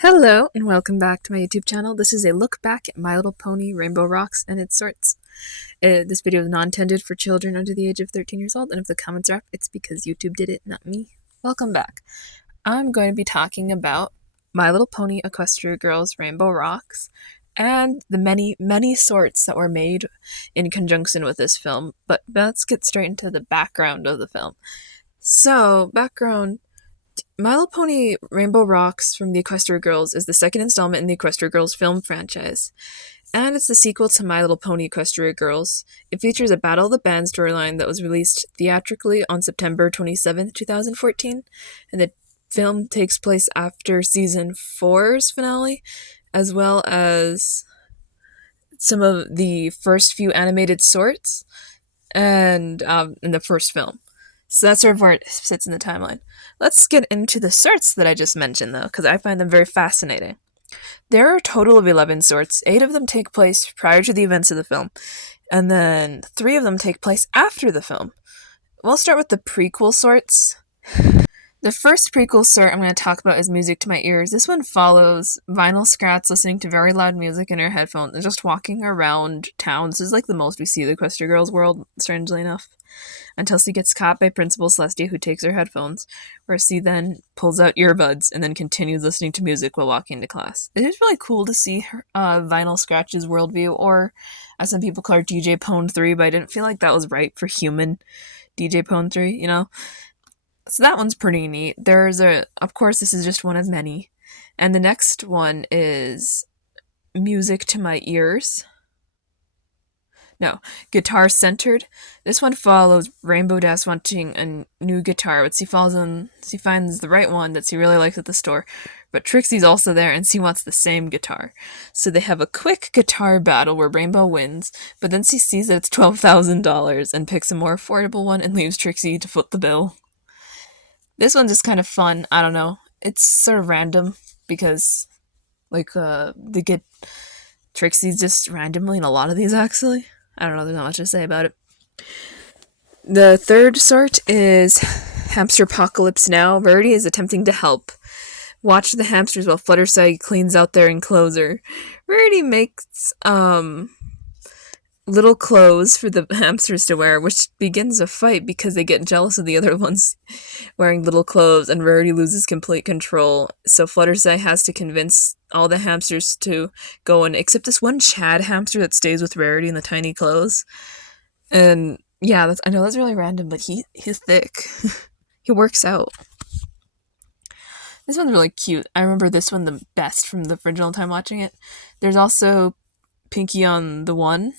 Hello, and welcome back to my YouTube channel. This is a look back at My Little Pony Rainbow Rocks and its sorts. This video is not intended for children under the age of 13 years old, and if the comments are up, it's because YouTube did it, not me. Welcome back. I'm going to be talking about My Little Pony Equestria Girls Rainbow Rocks and the many sorts that were made in conjunction with this film, but let's get straight into the background of the film. So, background. My Little Pony Rainbow Rocks from the Equestria Girls is the second installment in the Equestria Girls film franchise, and it's the sequel to My Little Pony Equestria Girls. It features a Battle of the Bands storyline that was released theatrically on September 27th, 2014, and the film takes place after season 4's finale, as well as some of the first few animated sorts, and in the first film. So that's sort of where it sits in the timeline. Let's get into the sorts that I just mentioned, though, because I find them very fascinating. There are a total of 11 sorts. 8 of them take place prior to the events of the film, and then 3 of them take place after the film. We'll start with the prequel sorts. The first prequel sort I'm going to talk about is Music to My Ears. This one follows Vinyl Scratch listening to very loud music in her headphones and just walking around town. This is like the most we see of the Equestria Girls world, strangely enough, until she gets caught by Principal Celestia, who takes her headphones, where she then pulls out earbuds and then continues listening to music while walking to class. It is really cool to see her, Vinyl Scratch's worldview, or as some people call her, DJ Pone 3, but I didn't feel like that was right for human DJ Pone 3, you know? So that one's pretty neat. Of course, this is just one of many. And the next one is Music to My Ears. No, Guitar Centered. This one follows Rainbow Dash wanting a new guitar, but she finds the right one that she really likes at the store. But Trixie's also there, and she wants the same guitar. So they have a quick guitar battle where Rainbow wins, but then she sees that it's $12,000 and picks a more affordable one and leaves Trixie to foot the bill. This one's just kind of fun. I don't know. It's sort of random because, they get Trixie's just randomly in a lot of these, actually. I don't know, there's not much to say about it. The third sort is Hamster Apocalypse Now. Rarity is attempting to help. Watch the hamsters while Fluttershy cleans out their enclosure. Rarity makes, little clothes for the hamsters to wear, which begins a fight because they get jealous of the other ones wearing little clothes, and Rarity loses complete control. So Fluttershy has to convince all the hamsters to go in, except this one Chad hamster that stays with Rarity in the tiny clothes. And yeah, I know that's really random, but he's thick. He works out. This one's really cute. I remember this one the best from the original time watching it. There's also Pinky on the One.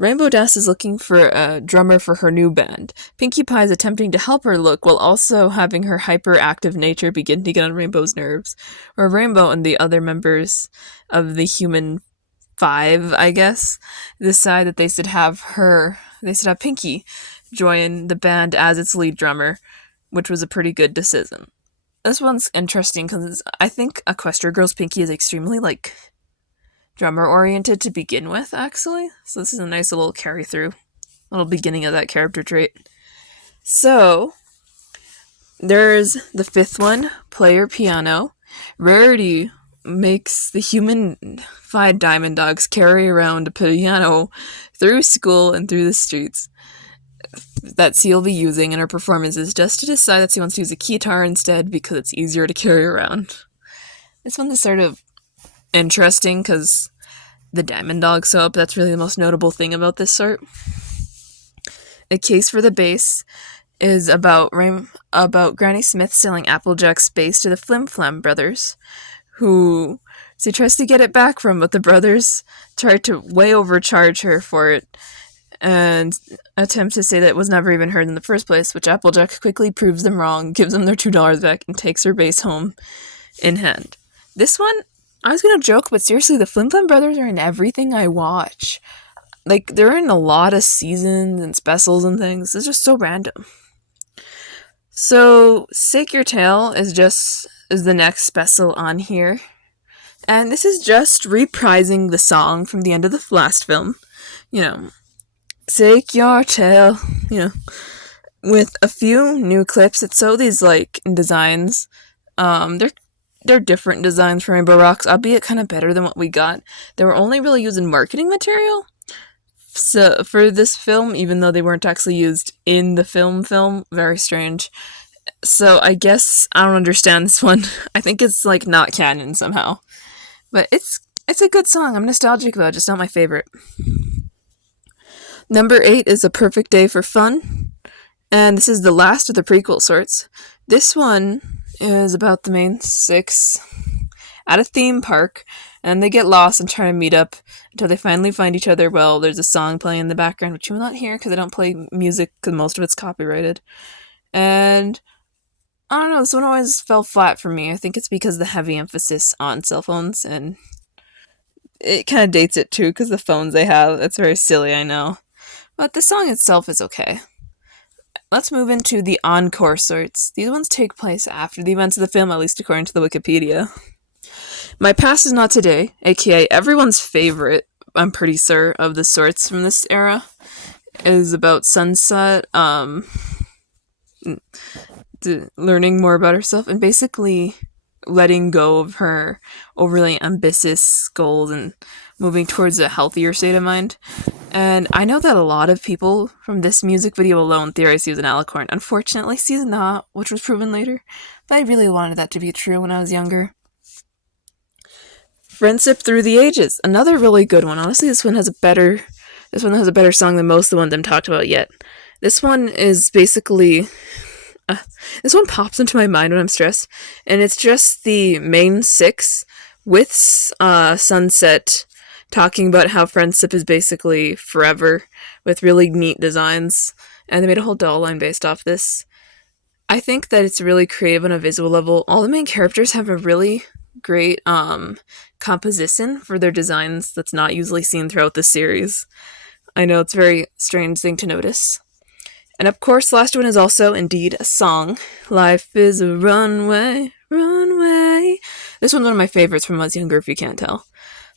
Rainbow Dash is looking for a drummer for her new band. Pinkie Pie is attempting to help her look while also having her hyperactive nature begin to get on Rainbow's nerves. Or Rainbow and the other members of the Human Five, I guess, decide that they should have Pinkie join the band as its lead drummer, which was a pretty good decision. This one's interesting because I think Equestria Girls Pinkie is extremely, drummer oriented to begin with, actually. So this is a nice little carry through, little beginning of that character trait. So there's the fifth one, Player Piano. Rarity makes the human 5 Diamond Dogs carry around a piano through school and through the streets that she'll be using in her performances, just to decide that she wants to use a guitar instead because it's easier to carry around. This one is sort of interesting because the Diamond Dog soap, that's really the most notable thing about this sort. A Case for the Bass is about Granny Smith selling Applejack space to the Flim Flam brothers, who she tries to get it back from, but the brothers try to way overcharge her for it and attempt to say that it was never even heard in the first place, which Applejack quickly proves them wrong, gives them their $2 back, and takes her bass home in hand. This one, I was gonna joke, but seriously, the Flim Flam brothers are in everything I watch. They're in a lot of seasons and specials and things. It's just so random. So, Shake Your Tail is the next special on here. And this is just reprising the song from the end of the last film. Shake your tail, with a few new clips. It's so these, designs. They're they're different designs for Rainbow Rocks, albeit kind of better than what we got. They were only really used in marketing material. So for this film, even though they weren't actually used in the film, very strange. So I guess I don't understand this one. I think it's like not canon somehow. But it's a good song. I'm nostalgic about it, just not my favorite. Number 8 is A Perfect Day for Fun. And this is the last of the prequel sorts. This one is about the main 6 at a theme park, and they get lost and try to meet up until they finally find each other. Well, there's a song playing in the background, which you will not hear because I don't play music because most of it's copyrighted. And I don't know, this one always fell flat for me. I think it's because of the heavy emphasis on cell phones, and it kind of dates it too because the phones they have. It's very silly, I know. But the song itself is okay. Let's move into the encore sorts. These ones take place after the events of the film, at least according to the Wikipedia. My Past Is Not Today, aka everyone's favorite, I'm pretty sure, of the sorts from this era, is about Sunset, learning more about herself and basically letting go of her overly ambitious goals and moving towards a healthier state of mind. And I know that a lot of people from this music video alone theorize he was an alicorn. Unfortunately, he's not, which was proven later. But I really wanted that to be true when I was younger. Friendship Through the Ages, another really good one. Honestly, this one has a better song than most of the ones I've talked about yet. This one is basically this one pops into my mind when I'm stressed, and it's just the main 6 with Sunset talking about how friendship is basically forever with really neat designs, and they made a whole doll line based off this. I think that it's really creative on a visual level. All the main characters have a really great composition for their designs that's not usually seen throughout the series. I know it's a very strange thing to notice. And of course, the last one is also indeed a song. Life is a runway, runway. This one's one of my favorites from when I was younger, if you can't tell.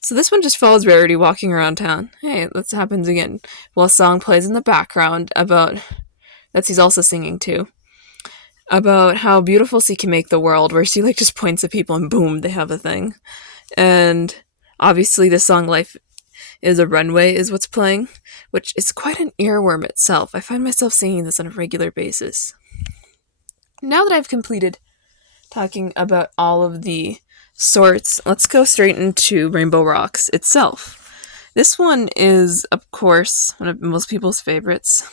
So this one just follows Rarity walking around town. Hey, this happens again. While a song plays in the background about, that she's also singing too, about how beautiful she can make the world, where she like just points at people and boom, they have a thing. And obviously the song Life is a Runway is what's playing, which is quite an earworm itself. I find myself singing this on a regular basis. Now that I've completed talking about all of the sorts, let's go straight into Rainbow Rocks itself. This one is, of course, one of most people's favorites.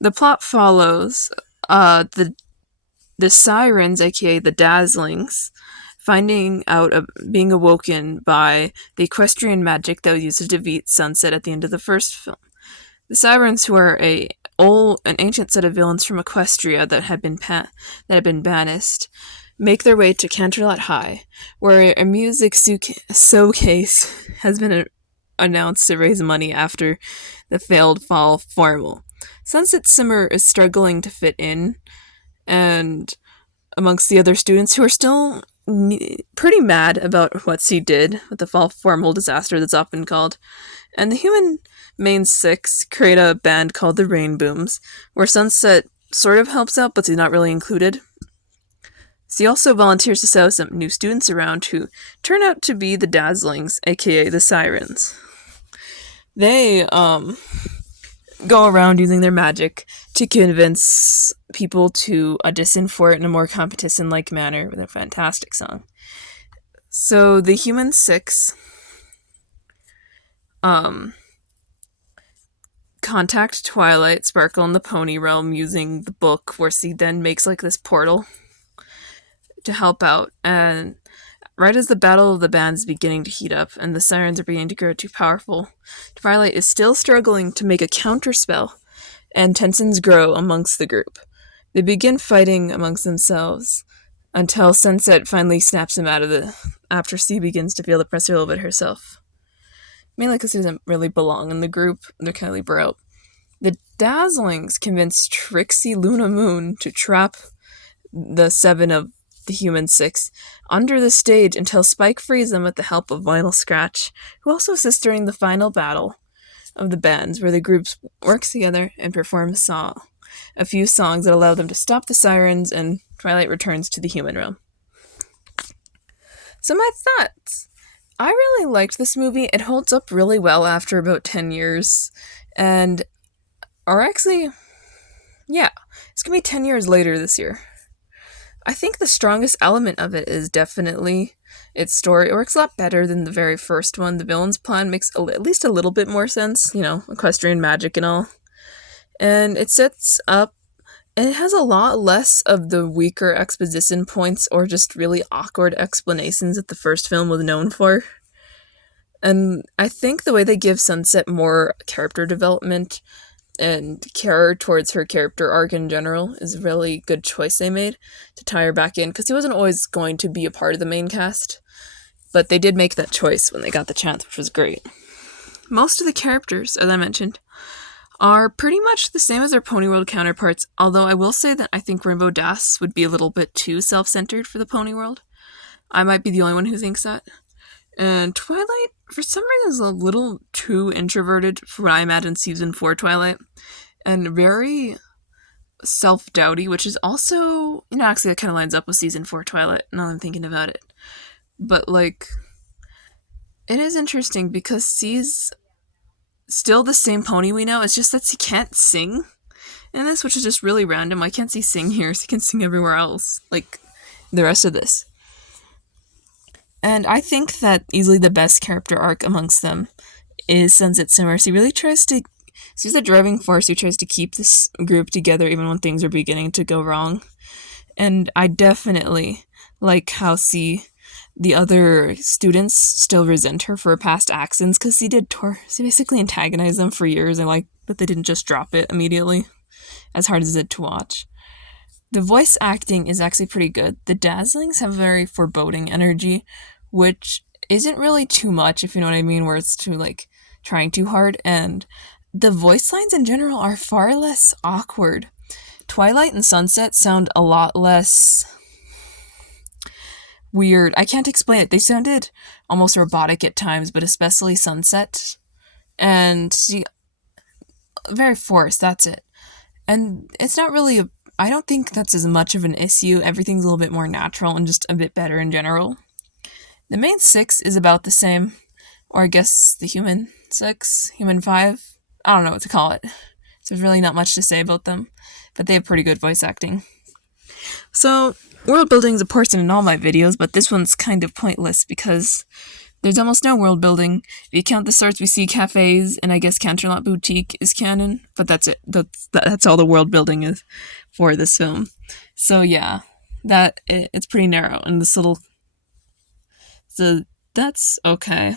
The plot follows the sirens, aka the Dazzlings, finding out of being awoken by the equestrian magic that was used to defeat Sunset at the end of the first film. The sirens, who are an ancient set of villains from Equestria that had been banished, make their way to Canterlot High, where a music showcase has been announced to raise money after the failed fall formal. Sunset Simmer is struggling to fit in, and amongst the other students who are still pretty mad about what she did with the fall formal disaster that's often called. And the human main 6 create a band called the Rainbooms, where Sunset sort of helps out, but she's not really included. She also volunteers to sell some new students around who turn out to be the Dazzlings, aka the Sirens. They go around using their magic to convince people to audition for it in a more competition-like manner with a fantastic song. So the Human 6 contact Twilight, Sparkle, and the Pony Realm using the book, where she then makes like this portal to help out. And right as the battle of the bands is beginning to heat up and the sirens are beginning to grow too powerful, Twilight is still struggling to make a counterspell, and tensions grow amongst the group. They begin fighting amongst themselves until Sunset finally snaps him out of the... after she begins to feel the pressure a little bit herself. Mainly because she doesn't really belong in the group. They're kind of leave her out. The Dazzlings convince Trixie Luna Moon to trap the 7 of the Human 6 under the stage until Spike frees them with the help of Vinyl Scratch, who also assists during the final battle of the bands, where the groups work together and perform a few songs that allow them to stop the sirens, and Twilight returns to the human realm. So my thoughts. I really liked this movie. It holds up really well after about 10 years. And, or actually, yeah, it's gonna be 10 years later this year. I think the strongest element of it is definitely its story. It works a lot better than the very first one. The villain's plan makes at least a little bit more sense, equestrian magic and all. And it sets up, and it has a lot less of the weaker exposition points or just really awkward explanations that the first film was known for. And I think the way they give Sunset more character development and care towards her character arc in general is a really good choice they made to tie her back in, because he wasn't always going to be a part of the main cast, but they did make that choice when they got the chance, which was great. Most of the characters, as I mentioned, are pretty much the same as their Pony World counterparts, although I will say that I think Rainbow Dash would be a little bit too self-centered for the Pony World. I might be the only one who thinks that. And Twilight, for some reason, is a little too introverted for what I imagine season 4 Twilight, and very self-doubty, which is also, actually that kind of lines up with season 4 Twilight, now that I'm thinking about it. But, it is interesting because she's still the same pony we know, it's just that she can't sing in this, which is just really random. Why can't she sing here? She can sing everywhere else, like the rest of this. And I think that easily the best character arc amongst them is Sunset Simmer. She's the driving force who tries to keep this group together even when things are beginning to go wrong. And I definitely like how the other students still resent her for her past actions, because she basically antagonized them for years, and like that they didn't just drop it immediately, as hard as it to watch. The voice acting is actually pretty good. The Dazzlings have a very foreboding energy, which isn't really too much, if you know what I mean, where it's too, trying too hard, and the voice lines in general are far less awkward. Twilight and Sunset sound a lot less weird. I can't explain it. They sounded almost robotic at times, but especially Sunset. And very forced, that's it. And it's not really I don't think that's as much of an issue. Everything's a little bit more natural and just a bit better in general. The main 6 is about the same, or I guess the human 6, human 5. I don't know what to call it. So there's really not much to say about them, but they have pretty good voice acting. So, world building is important in all my videos, but this one's kind of pointless because there's almost no world building. If you count the sorts we see cafes, and I guess Canterlot Boutique is canon, but that's it. That's all the world building is for this film. So yeah, it's pretty narrow, and so that's okay.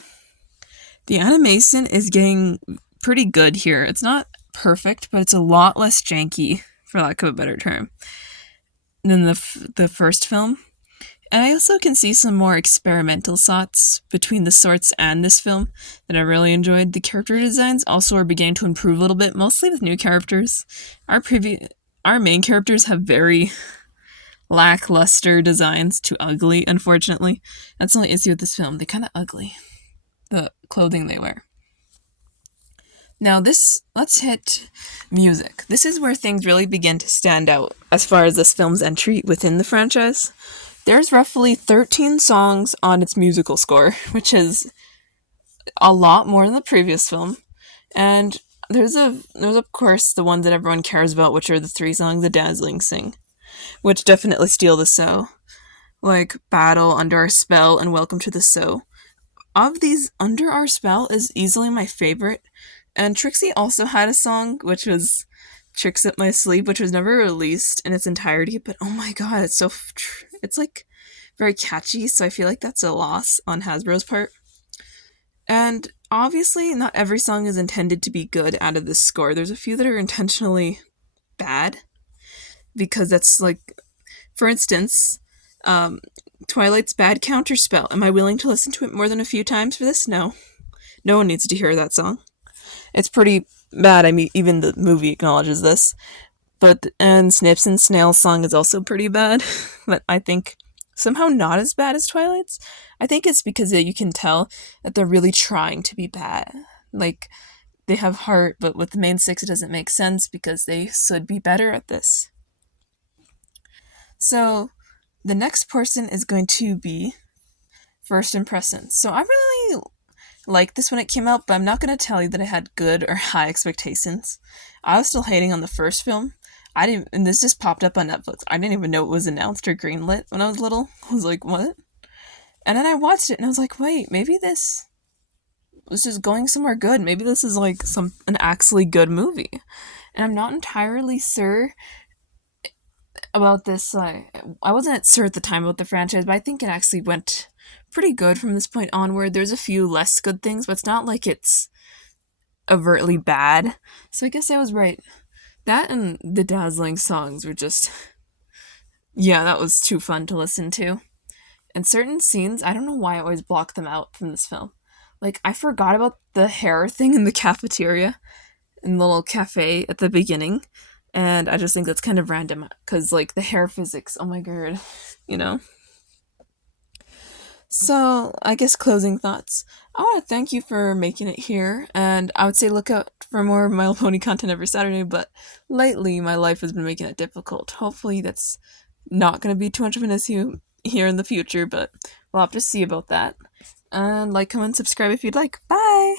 The animation is getting pretty good here. It's not perfect, but it's a lot less janky, for lack of a better term, than the first film. And I also can see some more experimental shots between the sorts and this film that I really enjoyed. The character designs also are beginning to improve a little bit, mostly with new characters. Our main characters have very lackluster designs, too ugly, unfortunately. That's the only issue with this film. They're kind of ugly, the clothing they wear. Now let's hit music. This is where things really begin to stand out as far as this film's entry within the franchise. There's roughly 13 songs on its musical score, which is a lot more than the previous film. And there's of course the ones that everyone cares about, which are the 3 songs the Dazzlings sing, which definitely steal the show, like Battle, Under Our Spell, and Welcome to the Show. Of these, Under Our Spell is easily my favorite, and Trixie also had a song, which was Tricks Up My Sleep, which was never released in its entirety, but oh my god, it's very catchy, so I feel like that's a loss on Hasbro's part. And obviously, not every song is intended to be good out of this score. There's a few that are intentionally bad, because that's for instance, Twilight's Bad Counterspell. Am I willing to listen to it more than a few times for this? No. No one needs to hear that song. It's pretty bad. I mean, even the movie acknowledges this. And Snips and Snail's song is also pretty bad, but I think somehow not as bad as Twilight's. I think it's because you can tell that they're really trying to be bad. They have heart, but with the main 6 it doesn't make sense because they should be better at this. So, the next person is going to be first impressions. So I really liked this when it came out, but I'm not going to tell you that I had good or high expectations. I was still hating on the first film. I didn't, and this just popped up on Netflix. I didn't even know it was announced or greenlit when I was little. I was like, what? And then I watched it and I was like, wait, maybe this is going somewhere good. Maybe this is like an actually good movie. And I'm not entirely sure about this. I wasn't sure at the time about the franchise, but I think it actually went pretty good from this point onward. There's a few less good things, but it's not like it's overtly bad. So I guess I was right. That and the dazzling songs were just, yeah, that was too fun to listen to. And certain scenes, I don't know why I always block them out from this film. Like, I forgot about the hair thing in the cafeteria, in the little cafe at the beginning. And I just think that's kind of random, because, like, the hair physics, oh my god, you know? So, I guess closing thoughts. I want to thank you for making it here, and I would say look out for more My Little Pony content every Saturday, but lately my life has been making it difficult. Hopefully that's not going to be too much of an issue here in the future, but we'll have to see about that. And like, comment, subscribe if you'd like. Bye!